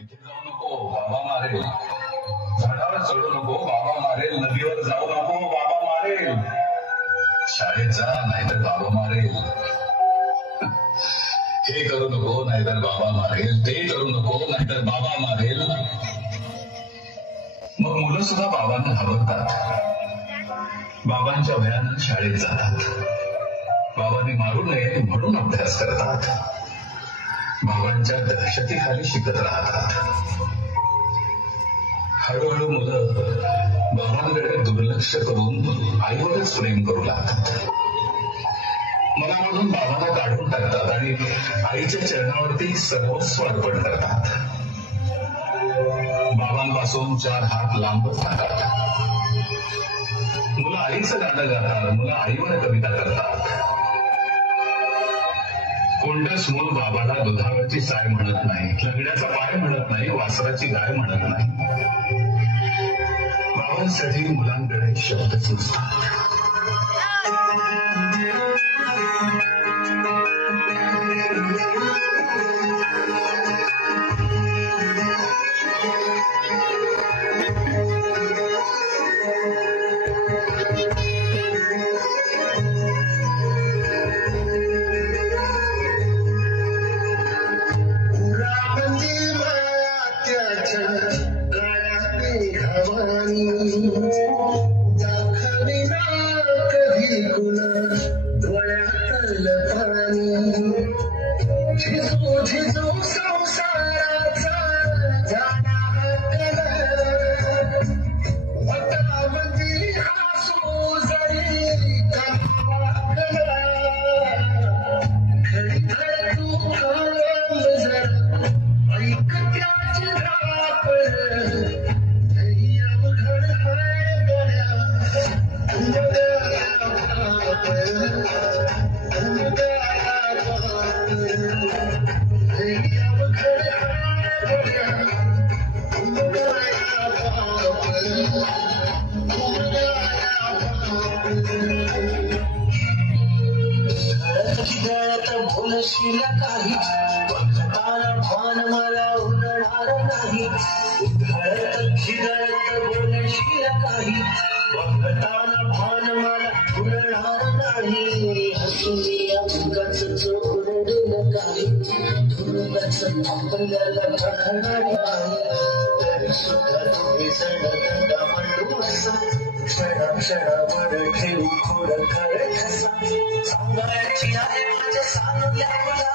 इथे जाऊ नको, बाबा मारेल. झाडावर चढू नको, बाबा मारेल. नदीवर जाऊ नको, बाबा मारेल. शाळेत जा, नाहीतर बाबा मारेल. हे करू नको, नाहीतर बाबा मारेल. ते करू नको, नाहीतर बाबा मारेल. मग मुलं सुद्धा बाबांना घाबरतात. बाबांच्या भयानं शाळेत जातात. बाबांनी मारू नये म्हणून अभ्यास करतात. बाबांच्या दहशतीखाली शिकत राहतात. हळूहळू मुलं बाबांकडे दुर्लक्ष करून आईवरच प्रेम करू लागतात. मनामधून बाबांना काढून टाकतात आणि आईच्या चरणावरती सर्वस्व अर्पण करतात. बाबांपासून 4 हात लांबच राहतात. मुलं आईचं गाणं गातात, मुलं आईवर कविता करतात. कोणतंच मूल बाबाला दुधावरची साय म्हणत नाही, लंगड्याचा पाय म्हणत नाही, वासराची गाय म्हणत नाही. बाबांसाठी मुलांकडे शब्दच नसतात. क्षणावर ठेवू थोडं खरं सांगायची आहे माझ्या सांगल्या मुला